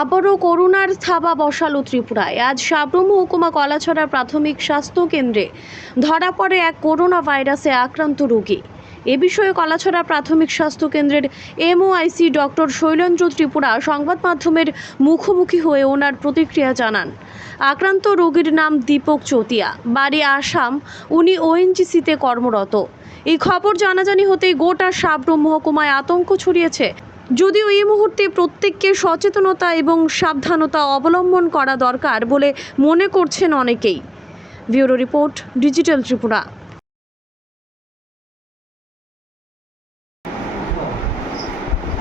আবারও করোনার থাবা বসালো ত্রিপুরায়। আজ সাব্রুম মহকুমা কলাছড়া প্রাথমিক স্বাস্থ্য কেন্দ্রে ধরা পড়ে এক করোনা ভাইরাসে আক্রান্ত রোগী। এ বিষয়ে কলাছড়া প্রাথমিক স্বাস্থ্য কেন্দ্রের এমওআইসি ডক্টর শৈলেন্দ্র ত্রিপুরা সংবাদ মাধ্যমের মুখোমুখি হয়ে ওনার প্রতিক্রিয়া জানান। আক্রান্ত রোগীর নাম দীপক চৌতিয়া, বাড়ি আসাম। উনি ওএনজিসিতে কর্মরত। এই খবর জানাজানি হতেই গোটা সাব্রুম মহকুমায় আতঙ্ক ছড়িয়েছে। যদিও এই মুহূর্তে প্রত্যেককে সচেতনতা এবং সাবধানতা অবলম্বন করা দরকার বলে মনে করছেন অনেকেই। Bureau report, digital Tripura.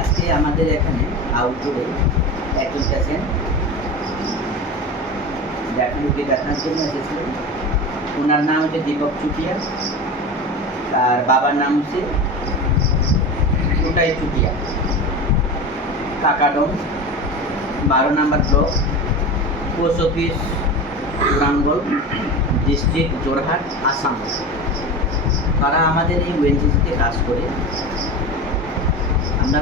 আজকে আমাদের এখানে আউটডোরে একজন পেশেন্ট দেখানোর জন্য এসেছিলেন। ওনার নাম হচ্ছে দীপক চুটিয়া, আর বাবার নাম হচ্ছে ওটাই চুটিয়া, কাকাডং 12 নম্বর block, post office Rangal, district Jorhat, Assam. তারা আমাদের এই ওএনজিসিতে কাজ করে। আমরা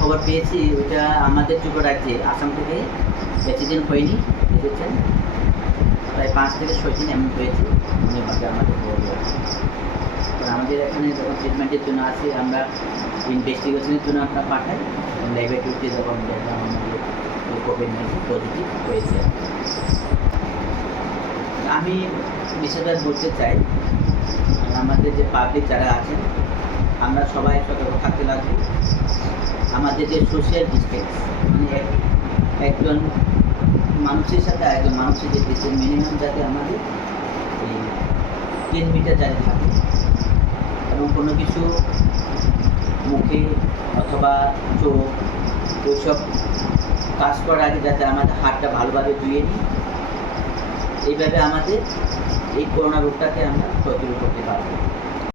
খবর পেয়েছি ওইটা আমাদের ছোট রাজ্যে আসাম থেকে বেশি দিন হয়নি, এসেছেন প্রায় 5 থেকে 6 দিন এমন হয়েছে। অনেকভাবে আমাদের খবর পেয়েছে। আমাদের এখানে যখন ট্রিটমেন্টের জন্য আসে, আমরা ইনভেস্টিগেশনের জন্য আমরা পাঠাই। ল্যাবরেটরিতে যখন দেখলাম আমাদের কোভিড-19 পজিটিভ হয়েছে। আমি বিশেষভাবে বলতে চাই, আমাদের যে পাবলিক যারা আছেন, আমরা সবাই সতর্ক থাকতে লাগবে। আমাদের যে সোশ্যাল ডিস্টেন্স, মানে একজন মানুষের সাথে একজন মানুষের যে ডিস্টেন্স মিনিমাম যাতে আমাদের এই 3 মিটার যাতে থাকে, এবং কোনো কিছু মুখে অথবা চোখ ওইসব কাজ করার আগে যাতে আমাদের হাতটা ভালোভাবে ধুয়ে নিই। এইভাবে আমাদের এই করোনা রোগটাকে আমরা প্রতিরোধ করতে পারবো।